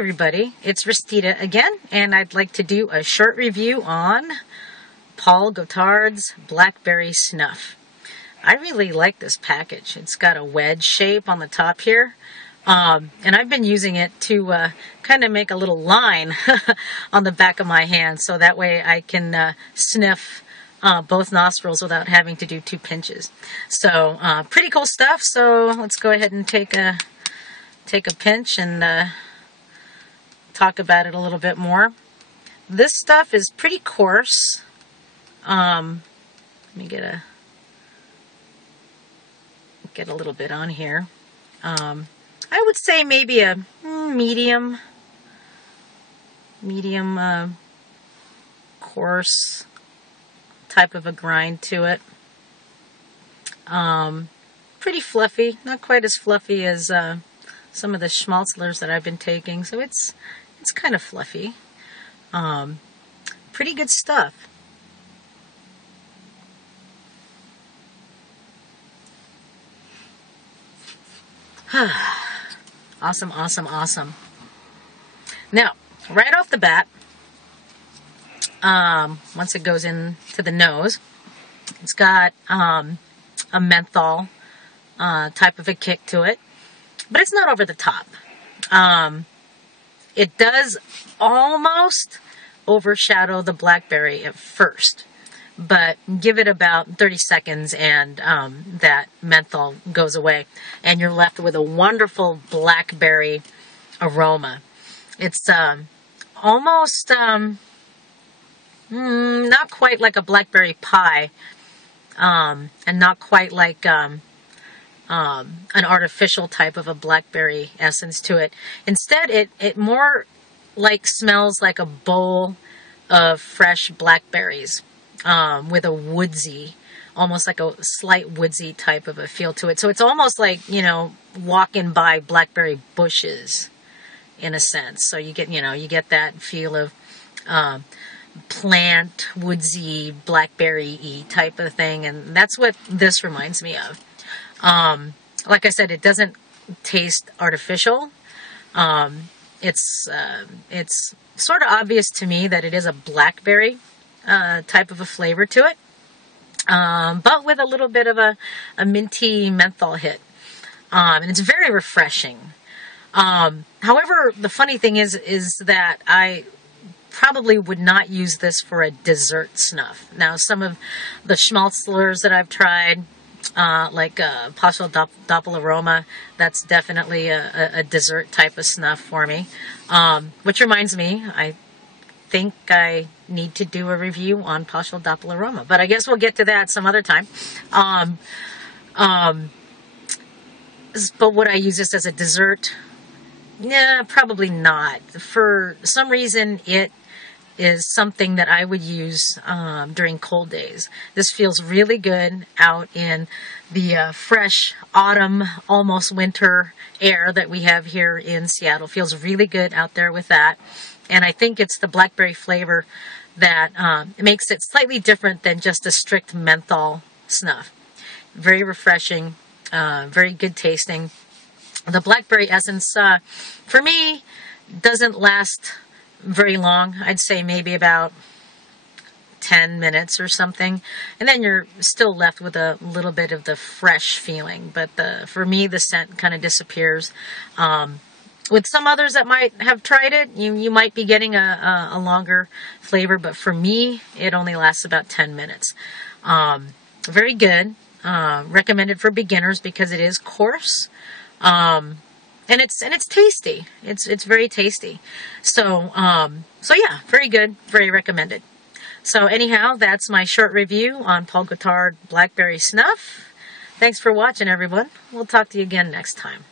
everybody, it's Restita again, and I'd like to do a short review on Paul Gotard's BlackBerry Snuff. I really like this package. It's got a wedge shape on the top here, and I've been using it to kind of make a little line on the back of my hand, so that way I can sniff both nostrils without having to do two pinches. So pretty cool stuff. So let's go ahead and take a pinch and talk about it a little bit more. This stuff is pretty coarse. Let me get a little bit on here. I would say maybe a medium coarse type of a grind to it. Pretty fluffy, not quite as fluffy as some of the schmaltzlers that I've been taking, so it's kind of fluffy. Pretty good stuff. Awesome, awesome, awesome. Now, right off the bat, once it goes into the nose, it's got a menthol type of a kick to it, but it's not over the top. It does almost overshadow the BlackBerry at first, but give it about 30 seconds and that menthol goes away, and you're left with a wonderful BlackBerry aroma. It's almost not quite like a BlackBerry pie, and not quite like an artificial type of a BlackBerry essence to it. Instead, it more like smells like a bowl of fresh blackberries, with a woodsy, almost like a slight woodsy type of a feel to it. So it's almost like, you know, walking by blackberry bushes in a sense. So you get that feel of plant, woodsy, blackberry-y type of thing, and that's what this reminds me of. Like I said, it doesn't taste artificial. It's sort of obvious to me that it is a blackberry type of a flavor to it, but with a little bit of a minty menthol hit, and it's very refreshing. However, the funny thing is that I probably would not use this for a dessert snuff. Now, some of the schmaltzlers that I've tried, like Paschal Doppel-Aroma, that's definitely a dessert type of snuff for me. Which reminds me, I think I need to do a review on Paschal Doppel-Aroma, but I guess we'll get to that some other time. But would I use this as a dessert? Yeah, probably not. For some reason, it is something that I would use during cold days. This feels really good out in the fresh autumn, almost winter air that we have here in Seattle. Feels really good out there with that. And I think it's the blackberry flavor that makes it slightly different than just a strict menthol snuff. Very refreshing, very good tasting. The blackberry essence, for me, doesn't last very long. I'd say maybe about 10 minutes or something, and then you're still left with a little bit of the fresh feeling. But for me, the scent kind of disappears. With some others that might have tried it, you might be getting a longer flavor, but for me, it only lasts about 10 minutes. Very good. Recommended for beginners because it is coarse. And it's tasty. It's very tasty. So yeah, very good, very recommended. So anyhow, that's my short review on Paul Gotard BlackBerry Snuff. Thanks for watching, everyone. We'll talk to you again next time.